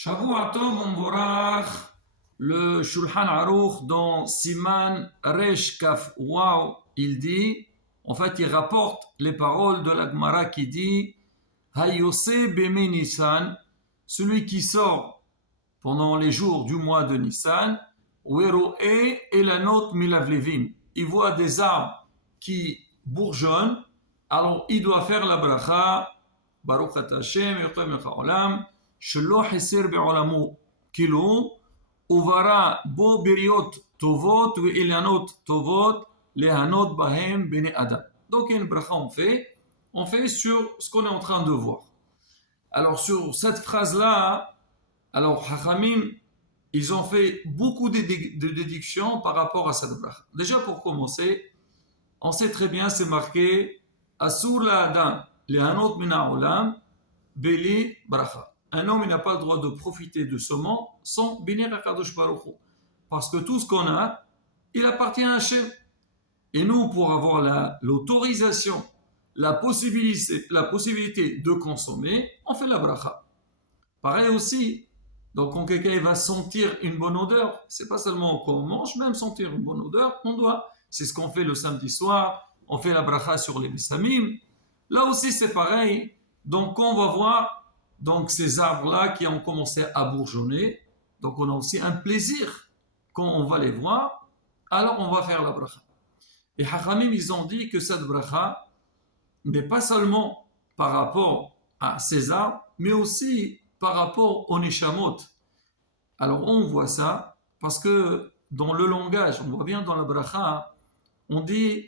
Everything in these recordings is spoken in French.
Shavua Tov Umborach, le Shulchan Aruch dans Siman Resh Kaf Waw, il dit, en fait, il rapporte les paroles de la Gemara qui dit Hayose Beme Nissan, celui qui sort pendant les jours du mois de Nissan, Weroe Elanot Milavlevim, il voit des arbres qui bourgeonnent, alors il doit faire la bracha, Baruch Ata Hashem, Yotam Mecha Olam, Shelo Heser Be'olamu Kilo, Uvara Bo Biriot Tovot, Ve Elanot Tovot, Lehanot Bahem Bene Adam. Donc il y a une bracha, on fait sur ce qu'on est en train de voir. Alors sur cette phrase-là, alors Chachamim, ils ont fait beaucoup de déductions par rapport à cette bracha. Déjà pour commencer, on sait très bien, c'est marqué Asur la Adam, Lehanot Mina Olam, Beli Bracha. Un homme n'a pas le droit de profiter de ce monde sans bénir Akadosh Baruch Hu. Parce que tout ce qu'on a, il appartient à Hachem. Et nous, pour avoir l'autorisation, la possibilité de consommer, on fait la bracha. Pareil aussi, donc quand quelqu'un va sentir une bonne odeur, c'est pas seulement qu'on mange, même sentir une bonne odeur, on doit. C'est ce qu'on fait le samedi soir, on fait la bracha sur les bissamim. Là aussi c'est pareil, donc on va voir donc ces arbres-là qui ont commencé à bourgeonner, donc on a aussi un plaisir quand on va les voir, alors on va faire la bracha. Et Hachamim, ils ont dit que cette bracha n'est pas seulement par rapport à ces arbres, mais aussi par rapport aux neshamot. Alors on voit ça parce que dans le langage, on voit bien dans la bracha, on dit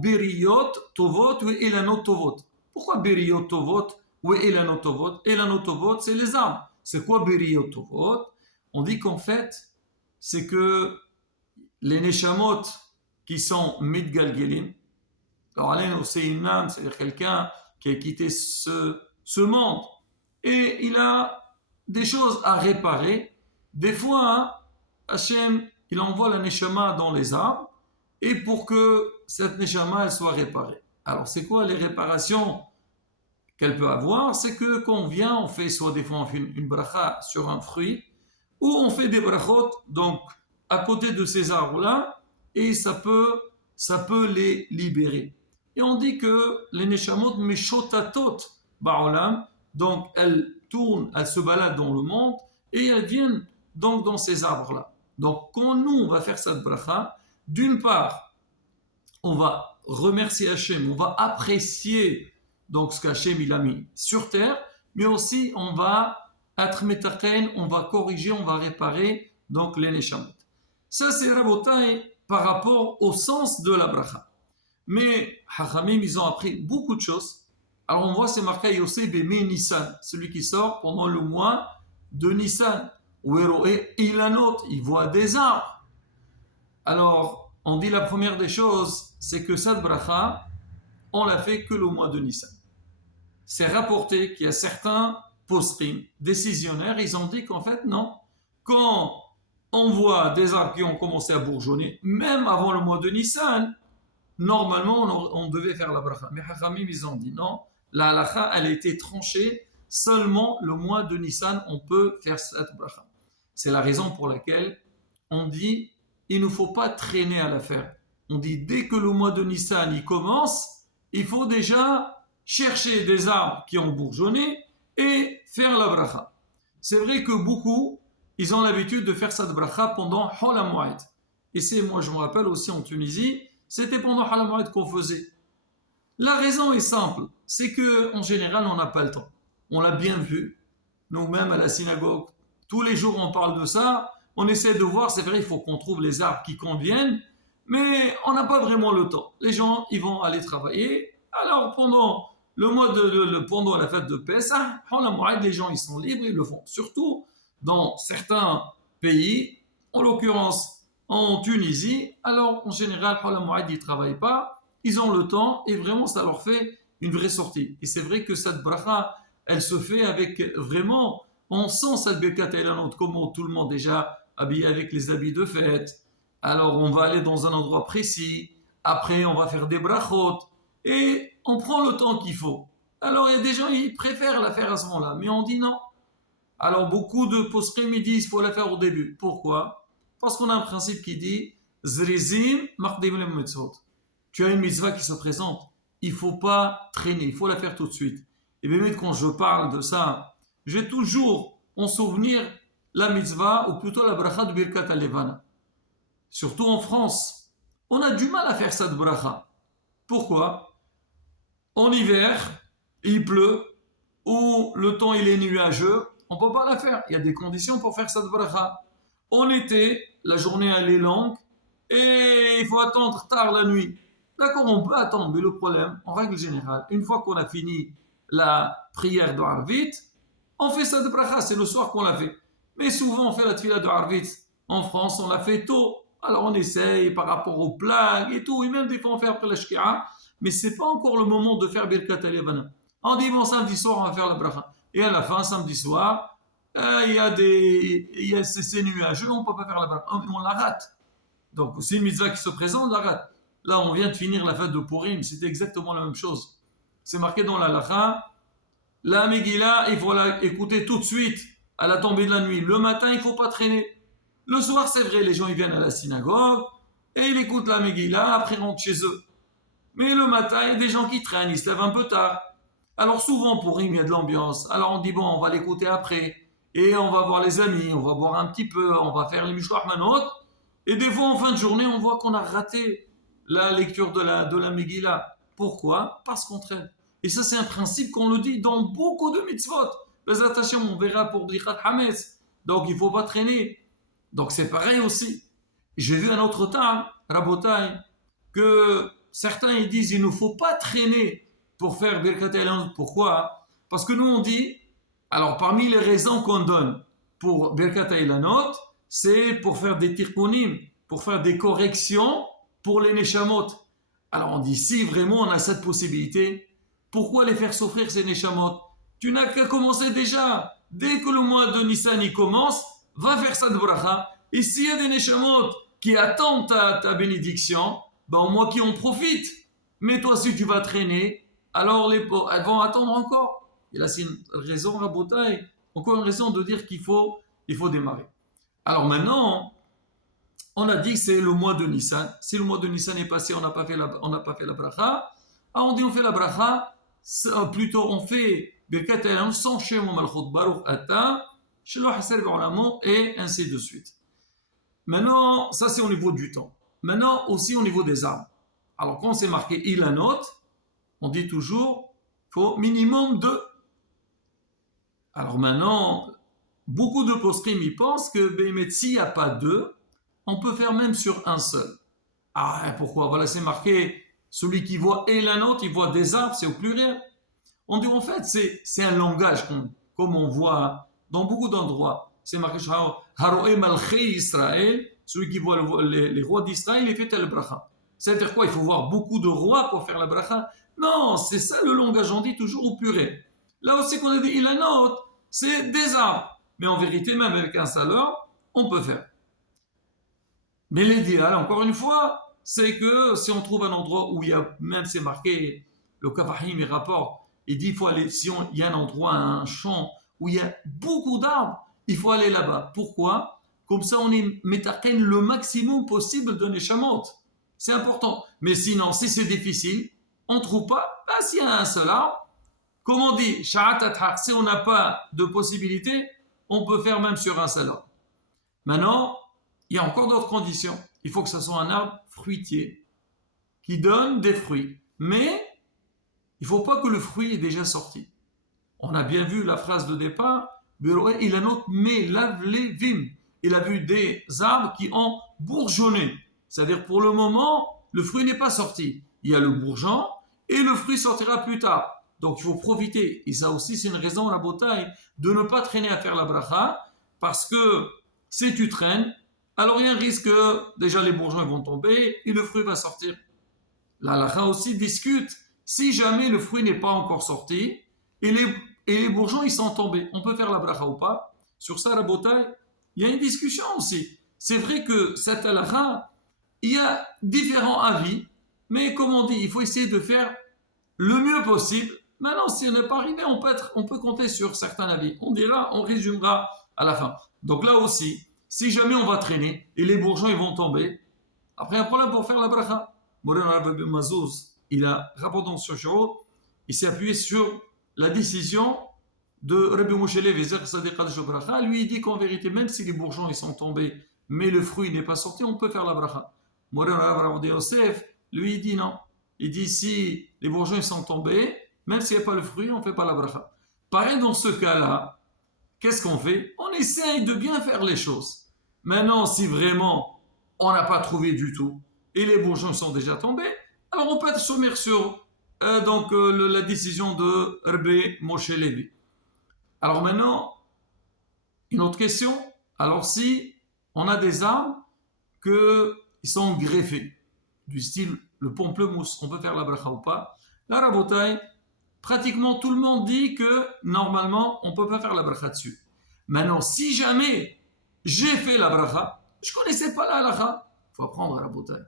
Beriyot Tovot ou Elanot Tovot. Pourquoi Beriyot Tovot ou Elanot Tovot? Elanot Tovot, c'est les arbres. C'est quoi Beriyot Tovot? On dit qu'en fait, c'est que les neshamot qui sont Midgalgelim, alors Alain, c'est une âme, c'est-à-dire quelqu'un qui a quitté ce monde et il a des choses à réparer. Des fois, Hachem, il envoie la neshama dans les arbres et pour que cette neshama elle soit réparée. Alors, c'est quoi les réparations qu'elle peut avoir? C'est que quand on vient, on fait soit des fois on fait une bracha sur un fruit ou on fait des brachot donc à côté de ces arbres-là et ça peut les libérer. Et on dit que les neshamot meshotatot ba'olam, donc elles tournent, elles se baladent dans le monde et elles viennent donc dans ces arbres-là. Donc quand nous on va faire cette bracha, d'une part on va remercier Hachem, on va apprécier donc ce qu'Hachem il a mis sur terre, mais aussi on va être metaqen, on va corriger, on va réparer donc les neshamot. Ça c'est Rabotai par rapport au sens de la bracha. Mais Hachamim, ils ont appris beaucoup de choses. Alors on voit c'est marqué Yosef Beme Nissan, celui qui sort pendant le mois de Nissan. Weroe Ilanot, il voit des arbres. Alors on dit la première des choses, c'est que cette bracha, on l'a fait que le mois de Nissan. C'est rapporté qu'il y a certains posrim, décisionnaires, ils ont dit qu'en fait non, quand on voit des arbres qui ont commencé à bourgeonner, même avant le mois de Nissan, normalement on devait faire la bracha. Mais Hachamim, ils ont dit non, la halacha, elle a été tranchée, seulement le mois de Nissan, on peut faire cette bracha. C'est la raison pour laquelle on dit, il ne faut pas traîner à la faire. On dit, dès que le mois de Nissan il commence, il faut déjà chercher des arbres qui ont bourgeonné et faire la bracha. C'est vrai que beaucoup, ils ont l'habitude de faire cette bracha pendant Hol HaMoed. Et c'est, moi je me rappelle aussi en Tunisie, c'était pendant Hol HaMoed qu'on faisait. La raison est simple, c'est qu'en général on n'a pas le temps. On l'a bien vu, nous-mêmes à la synagogue, tous les jours on parle de ça, on essaie de voir, c'est vrai il faut qu'on trouve les arbres qui conviennent, mais on n'a pas vraiment le temps. Les gens, ils vont aller travailler, alors pendant le mois pendant la fête de Pessah, Hol HaMoed, les gens ils sont libres, ils le font. Surtout dans certains pays, en l'occurrence en Tunisie, alors en général, Hol HaMoed, ils ne travaillent pas, ils ont le temps et vraiment ça leur fait une vraie sortie. Et c'est vrai que cette bracha, elle se fait avec vraiment, on sent cette Birkat Elanot, comment tout le monde est déjà habillé avec les habits de fête. Alors on va aller dans un endroit précis, après on va faire des brachot et on prend le temps qu'il faut. Alors il y a des gens, ils préfèrent la faire à ce moment-là, mais on dit non. Alors beaucoup de poskim ils disent qu'il faut la faire au début. Pourquoi? Parce qu'on a un principe qui dit Zrizim maqdim le mitzvot. Tu as une mitzvah qui se présente, il ne faut pas traîner, il faut la faire tout de suite. Et bien quand je parle de ça, j'ai toujours en souvenir la mitzvah, ou plutôt la bracha de Birkat al-Levana. Surtout en France, on a du mal à faire cette bracha. Pourquoi? En hiver, il pleut, ou le temps il est nuageux, on ne peut pas la faire. Il y a des conditions pour faire cette bracha. En été, la journée elle est longue, et il faut attendre tard la nuit. D'accord, on peut attendre, mais le problème, en règle générale, une fois qu'on a fini la prière de Arvit, on fait cette bracha, c'est le soir qu'on l'a fait. Mais souvent, on fait la tefila de Arvit en France, on l'a fait tôt. Alors on essaye par rapport aux plagues et tout, et même des fois on fait après la shki'a, mais ce n'est pas encore le moment de faire Birkat al-Yavana. On dit, bon, samedi soir, on va faire la bracha. Et à la fin, samedi soir, c'est nuageux, on ne peut pas faire la bracha. On la rate. Donc, c'est une mitzvah qui se présente, on la rate. Là, on vient de finir la fête de Purim, c'était exactement la même chose. C'est marqué dans la Lacha, la Megillah, il faut l'écouter tout de suite, à la tombée de la nuit. Le matin, il ne faut pas traîner. Le soir, c'est vrai, les gens ils viennent à la synagogue, et ils écoutent la Megillah, après ils rentrent chez eux. Mais le matin, il y a des gens qui traînent, ils se lèvent un peu tard. Alors souvent, pour Purim, il y a de l'ambiance. Alors on dit, bon, on va l'écouter après, et on va voir les amis, on va boire un petit peu, on va faire les Mishloach Manot, et des fois, en fin de journée, on voit qu'on a raté la lecture de la Megillah. Pourquoi? Parce qu'on traîne. Et ça, c'est un principe qu'on le dit dans beaucoup de mitzvot. Les attention, on verra pour Brichat Hametz. Donc, il ne faut pas traîner. Donc, c'est pareil aussi. J'ai vu un autre temps, Rabotai, que certains ils disent il ne faut pas traîner pour faire Birkat el-Hanut. Pourquoi? Parce que nous, on dit, alors parmi les raisons qu'on donne pour Birkat el-Hanut, c'est pour faire des tirkunim, pour faire des corrections pour les neshamot. Alors on dit, si vraiment on a cette possibilité, pourquoi les faire souffrir ces neshamot? Tu n'as qu'à commencer déjà. Dès que le mois de Nissan y commence, va faire cette bracha. Et s'il y a des neshamot qui attendent ta bénédiction, ben au moins qui en profitent. Mais toi, si tu vas traîner, alors elles vont attendre encore. Et là, c'est une raison, Rabotai, encore une raison de dire qu'il faut démarrer. Alors maintenant, on a dit que c'est le mois de Nissan. Si le mois de Nissan est passé, on n'a pas fait la bracha. On dit on fait la bracha, plutôt on fait Birkat el-Hanut sans Shem Malchut Baruch Ata, Shelo Haser Be'olamo, et ainsi de suite. Maintenant, ça c'est au niveau du temps. Maintenant aussi au niveau des armes. Alors quand c'est marqué Ilanot, on dit toujours il faut minimum 2. Alors maintenant, beaucoup de poskim y pensent que s'il n'y a pas 2, on peut faire même sur un seul. Ah, pourquoi? Voilà, c'est marqué, celui qui voit Elanot, il voit des arbres, c'est au pluriel. On dit en fait, c'est un langage comme on voit dans beaucoup d'endroits. C'est marqué Haroé Malchei Israël, celui qui voit les rois d'Israël, il fait le bracha. C'est-à-dire quoi? Il faut voir beaucoup de rois pour faire la bracha? Non, c'est ça le langage, on dit toujours au pluriel. Là aussi qu'on a dit Ilanot, c'est des arbres. Mais en vérité, même avec un seul arbre, on peut faire. Mais l'idéal, encore une fois, c'est que si on trouve un endroit où il y a, même c'est marqué, le Kafahim il rapporte, il dit il faut aller, si il y a un endroit, un champ où il y a beaucoup d'arbres, il faut aller là-bas. Pourquoi? Comme ça, on est métarken le maximum possible de neshamot. C'est important. Mais sinon, si c'est difficile, on ne trouve pas. Ben, s'il y a un seul arbre, comme on dit, si on n'a pas de possibilité, on peut faire même sur un seul arbre. Maintenant, il y a encore d'autres conditions. Il faut que ce soit un arbre fruitier qui donne des fruits. Mais il ne faut pas que le fruit est déjà sorti. On a bien vu la phrase de départ, il a noté mais lavlevim. Il a vu des arbres qui ont bourgeonné. C'est-à-dire pour le moment, le fruit n'est pas sorti. Il y a le bourgeon et le fruit sortira plus tard. Donc il faut profiter. Et ça aussi, c'est une raison, la bataille, de ne pas traîner à faire la bracha, parce que si tu traînes, alors il y a un risque que déjà les bourgeons vont tomber et le fruit va sortir. La halakha aussi discute si jamais le fruit n'est pas encore sorti et les bourgeons ils sont tombés. On peut faire la bracha ou pas? Sur ça, la bataille, il y a une discussion aussi. C'est vrai que cette halakha, il y a différents avis, mais comme on dit, il faut essayer de faire le mieux possible Maintenant, si on n'est pas arrivé, on peut compter sur certains avis. On résumera à la fin. Donc là aussi, si jamais on va traîner et les bourgeons ils vont tomber, après un problème pour faire la bracha. Moulana Rabbi Mazouz, il a rapporté dans son show, il s'est appuyé sur la décision de Rabbi Moshe Lev, lui il dit qu'en vérité, même si les bourgeons ils sont tombés, mais le fruit n'est pas sorti, on peut faire la bracha. Moulana Rabbi Yosef, lui il dit non. Il dit si les bourgeons ils sont tombés, même s'il n'y a pas le fruit, on ne fait pas la bracha. Pareil dans ce cas-là, qu'est-ce qu'on fait? On essaye de bien faire les choses. Maintenant, si vraiment on n'a pas trouvé du tout et les bourgeons sont déjà tombés, alors on peut être sommaire sur la décision de Rabbi Moshe Levi. Alors maintenant, une autre question. Alors si on a des arbres qui sont greffés, du style le pamplemousse, on peut faire la bracha ou pas? La rabotaille, pratiquement tout le monde dit que normalement on ne peut pas faire la bracha dessus. Maintenant, si jamais j'ai fait la bracha, je ne connaissais pas la halakha, il faut apprendre à la bouteille.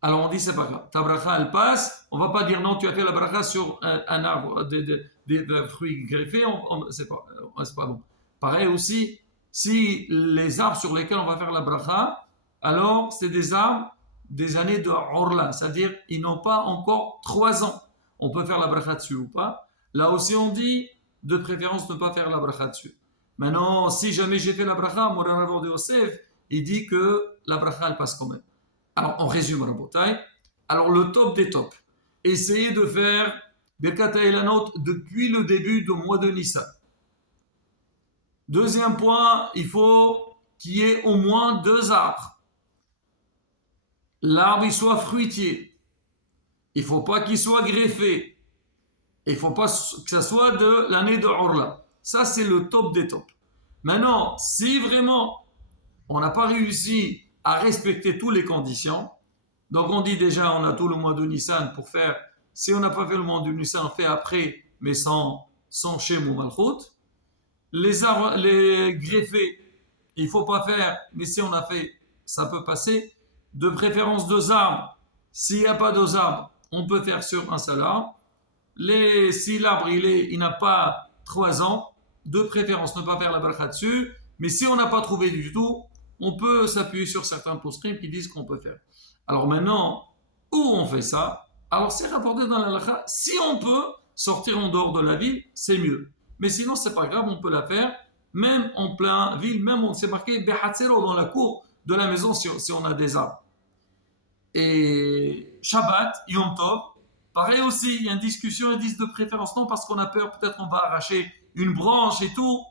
Alors on dit c'est pas grave, ta bracha elle passe, on ne va pas dire non, tu as fait la bracha sur un arbre, des fruits greffés, c'est pas bon. Pareil aussi, si les arbres sur lesquels on va faire la bracha, alors c'est des arbres des années de Orla, c'est-à-dire ils n'ont pas encore 3 ans. On peut faire la bracha dessus ou pas. Là aussi on dit de préférence ne pas faire la bracha dessus. Maintenant, si jamais j'ai fait la bracha, Moulana Rabbi Yosef, il dit que la bracha elle passe quand même. Alors on résume Rabotai. Alors le top des tops, essayez de faire Birkat HaElanot depuis le début du mois de Nissan. Deuxième point, il faut qu'il y ait au moins 2 arbres. L'arbre il soit fruitier. Il ne faut pas qu'il soit greffé. Il ne faut pas que ça soit de l'année de Orla. Ça, c'est le top des tops. Maintenant, si vraiment on n'a pas réussi à respecter toutes les conditions, donc on dit déjà on a tout le mois de Nissan pour faire, si on n'a pas fait le mois de Nissan, on fait après, mais sans Shem ou Malchut. Les greffés, il ne faut pas faire, mais si on a fait, ça peut passer. De préférence 2 arbres. S'il n'y a pas 2 arbres, on peut faire sur un seul arbre. Si l'arbre il n'a pas 3 ans, de préférence ne pas faire la bracha dessus, mais si on n'a pas trouvé du tout, on peut s'appuyer sur certains poscrimes qui disent qu'on peut faire. Alors maintenant, où on fait ça? Alors c'est rapporté dans la halakha, si on peut sortir en dehors de la ville, c'est mieux. Mais sinon, c'est pas grave, on peut la faire, même en plein ville, même on s'est marqué Behatzero dans la cour de la maison si on a des arbres. Et Shabbat, Yom Tov, pareil aussi, il y a une discussion, ils disent de préférence non parce qu'on a peur, peut-être on va arracher une branche et tout.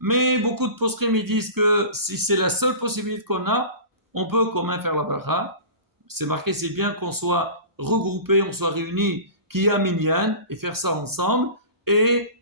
Mais beaucoup de poskim ils disent que si c'est la seule possibilité qu'on a, on peut quand même faire la bracha. C'est marqué, c'est bien qu'on soit regroupés, on soit réunis, qu'il y a minyan, et faire ça ensemble, et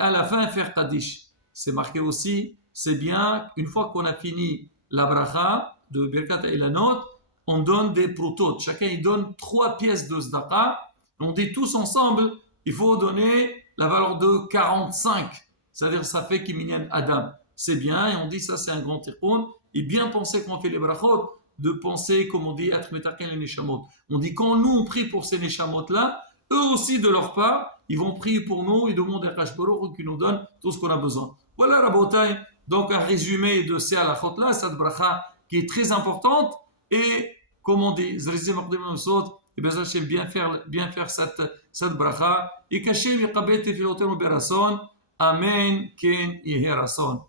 à la fin faire Kaddish. C'est marqué aussi, c'est bien, une fois qu'on a fini la bracha de Birkat HaElanot, on donne des protot. Chacun il donne 3 pièces de tzedaka. On dit tous ensemble, il faut donner la valeur de 45. C'est-à-dire ça fait Kiminyan Adam. C'est bien, et on dit ça c'est un grand tikkun. Et bien penser quand on fait les brachot, de penser, comme on dit, être metaken les neshamot. On dit quand nous on prie pour ces neshamot-là, eux aussi de leur part, ils vont prier pour nous et demander à Kadosh Baruch Hu qui nous donne tout ce qu'on a besoin. Voilà Rabotai, donc un résumé de ces halachot-là, cette bracha qui est très importante. Et comme on dit, et bien faire cette bracha. Et qu'Hashem yaqabel tefilotenu berason. Amen. Ken yehi rason.